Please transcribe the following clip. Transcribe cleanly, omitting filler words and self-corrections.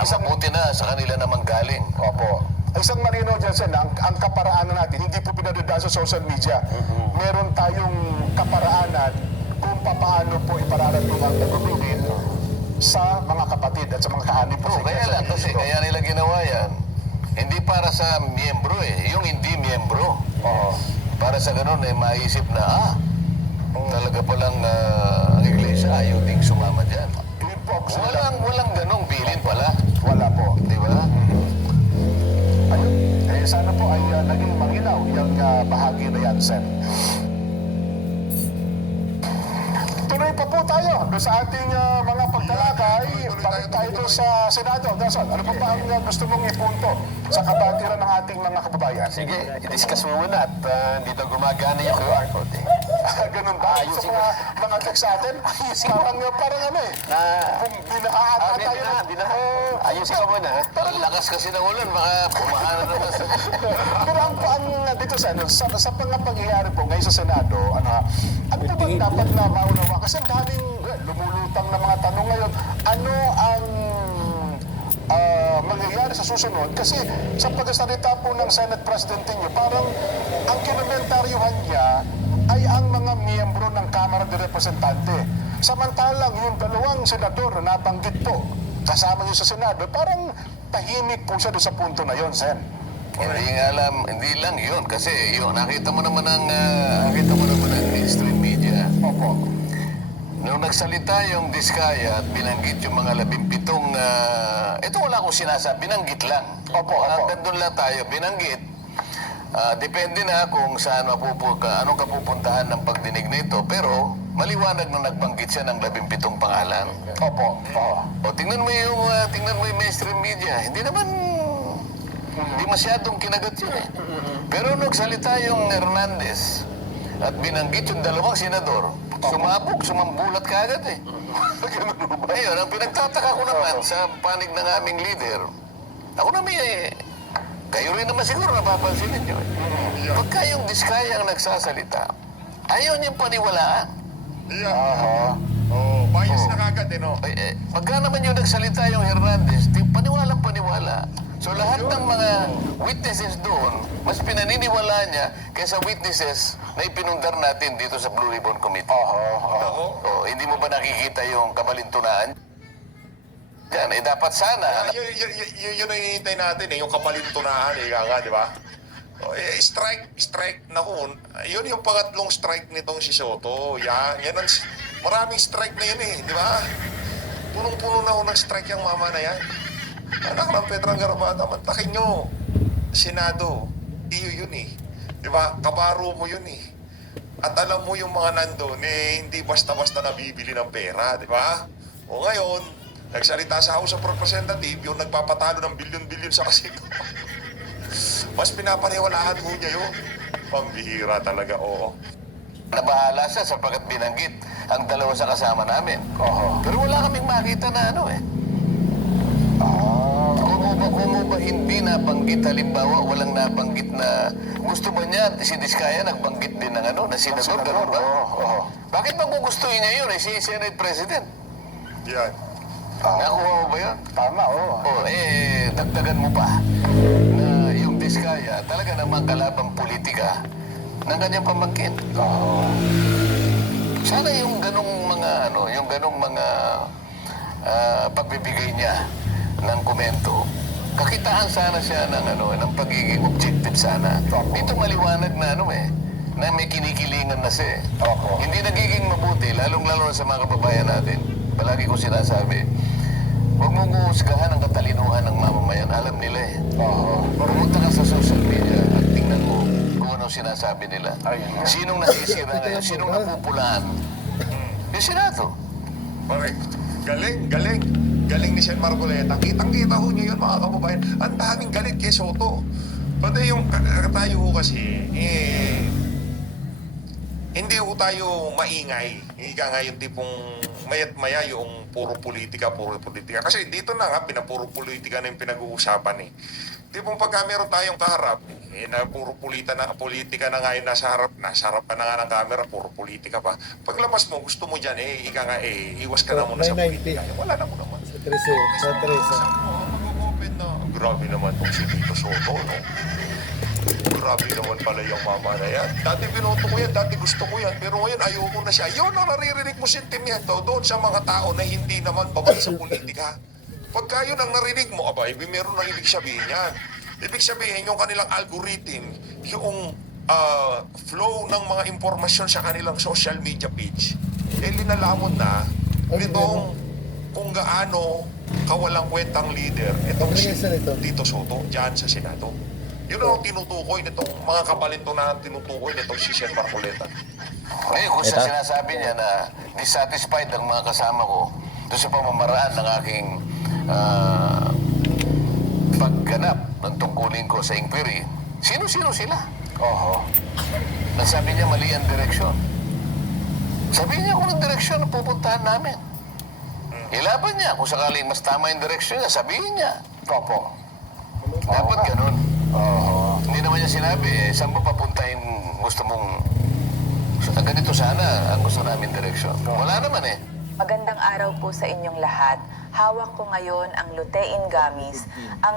Isang mabuti na sa kanila namang galing. Opo. Isang malinaw dyan, Sen, ang kaparaanan natin, hindi po pinadadaan sa social media. Meron tayong kaparaanan kung paano po ipararating ang tagubilin sa mga kapatid at sa mga kaanib po. Kaya lang, kasi kaya nila ginawa yan. Hindi para sa miyembro yung hindi miyembro. Para sa ganun, maisip na, talaga palang iglesia, ayaw ding sumama dyan. Yun po, Walang ganong bilin pala. wala po. Di ba? Ayun. Sana po ay naging malinaw yung bahagi na yan, Sen. Tuloy pa po tayo doon sa ating mga pagtalakay. Balik tayo doon sa Senado. Nelson, ano pa ba ang gusto mong ipunto sa kabatiran ng ating mga kababayan? Sige, i-discuss mo muna at dito gumagana yung QR code eh. Ganun ba? Sa mga text sa atin? Parang ano eh. Kung binahaata tayo na. Ayusin ka muna ha. Ang lakas kasi ng ulan, baka pumahanan naman sa... Pero ang dito sa mga pangyayari po ngayon sa Senado, ano po ba dapat na maunawa? Kasi ang daming lumulutang na mga tanong ngayon. Ano ang mangyayari sa susunod? Kasi sa pagsasalita po ng Senate President niyo, parang ang kinomentaryuhan niya ay ang mga miyembro ng Kamara de Representante. Samantalang yung dalawang senador na nabanggit po, kasama niyo sa Senado, parang tahimik po siya doon sa punto na yon, Sen. Hindi nga alam, hindi lang yun. Kasi yun, nakita mo naman ang mainstream media. Opo. Nung nagsalita yung Diskaya at binanggit yung mga 17, ito wala akong sinasabi, binanggit lang. Opo. Hanggang doon lang tayo, binanggit. Depende na kung saan anong kapupuntahan ng pagdinig nito. Pero maliwanag na nagbanggit siya ng 17 pangalan. Opo. O tingnan mo yung mainstream media. Hindi masyadong kinagat yun eh. Pero nung nagsalita yung Hernandez at binanggit yung dalawang senador, sumambulat ka agad eh. Ayun, ang pinagtataka ko naman sa panig ng aming leader, ako naman kayo rin naman siguro napapansin ninyo eh. Pagka yung Diskaya ang nagsasalita, ayaw niyang paniwalaan. Bias na kagad no? Pagka naman yung nagsalita yung Hernandez, paniwalang paniwala. So lahat ng mga witnesses doon, mas pinaniniwala niya kaysa witnesses na ipinundar natin dito sa Blue Ribbon Committee. Hindi mo ba nakikita yung kabalintunaan? Yan, dapat sana. Yun ang hinihintay natin yung kapalintunahan di ba? Strike na ko. Yun yung pangatlong strike nitong si Soto. Yan maraming strike na yun di ba? Punong-puno na ho ng strike yung mama na yan. Anak ng Petrang Garabata, mantakin nyo. Senado, iyo yun di ba? Kabaro mo yun At alam mo yung mga nandun, hindi basta-basta nabibili ng pera, di ba? O ngayon, nagsalita sa House of Representatives, yung nagpapatalo ng bilyon-bilyon sa kasino. Mas pinapaniwalaan mo niya yun. Pambihira talaga, oo. Nabahala siya sapagkat binanggit ang dalawa sa kasama namin. Pero wala kaming makita na Kung mo ba hindi nabanggit, halimbawa, walang nabanggit na gusto ba niya, si Diskaya nagbanggit din ng na senador, gano'n ba? Bakit bang gugustuhin niya yun si Senate President? Yan. Nakuha mo ba yun? Tama, Dagdagan mo pa na yung Diskaya talaga namang kalabang politika ng kanyang pamangkin. Sana yung ganong mga pagbibigay niya ng komento, kakitaan sana siya ng pagiging objective sana. Ito maliwanag na na may kinikilingan na siya. Hindi nagiging mabuti, lalong-lalo na sa mga kababayan natin. Palagi ko sinasabi, huwag mong uhusgahan ang katalinuhan ng mamamayan. Alam nila Pumunta ka sa social media at tingnan mo kung anong sinasabi nila. Sinong nasisira ngayon? Sinong napupulaan? Yung Senado. Correct. Galing ni Sen Marcoleta. Kitang-kita ho niyo yun, mga kababayan. Ang daming galit kay Soto. Pati yung tayo ho kasi, hindi ho tayo maingay. Ika nga yung tipong mayat maya yung puro politika. Kasi dito na nga, pinapuro politika na yung pinag-uusapan Tipong pagka meron tayong kaharap, na puro politika na nga yung nasa harap ka na nga ng camera, puro politika pa. Paglabas mo, gusto mo dyan, ika nga, iwas ka na muna sa politika. Wala na mo naman. Sa Teresa. Mag-open na. Grabe naman tong si Tito Soto, no? Grabe naman pala yung mama na yan. Dati binoto ko yan, dati gusto ko yan, pero ngayon ayoko na siya. Yun ang naririnig mo sentimiento doon sa mga tao na hindi naman babad sa politika. Pagka yun ang narinig mo, aba, meron na ibig sabihin yan. Ibig sabihin, yung kanilang algorithm, yung flow ng mga impormasyon sa kanilang social media page, linalamon na nitong kung gaano kawalang kwentang leader itong si Tito Soto dyan sa Senado. Yun ang tinutukoy nitong mga kapalinto na tinutukoy nitong si Sen Marcoleta. Ngayon, kung sa sinasabi niya na dissatisfied ang mga kasama ko doon sa pamamaraan ng aking pagganap ng tungkulin ko sa inquiry, sino-sino sila? Nasabi niya mali ang direksyon. Sabihin niya kung ang direksyon ang pupuntahan namin. Ilaban niya. Kung sakaling mas tama yung direksyon niya, sabihin niya. Opo. Dapat ganun. Hindi naman niya sinabi, saan ba papuntahin gusto mong... Ganito sana ang gusto namin direksyon. Wala naman eh. Magandang araw po sa inyong lahat. Hawak ko ngayon ang lutein gummies, ang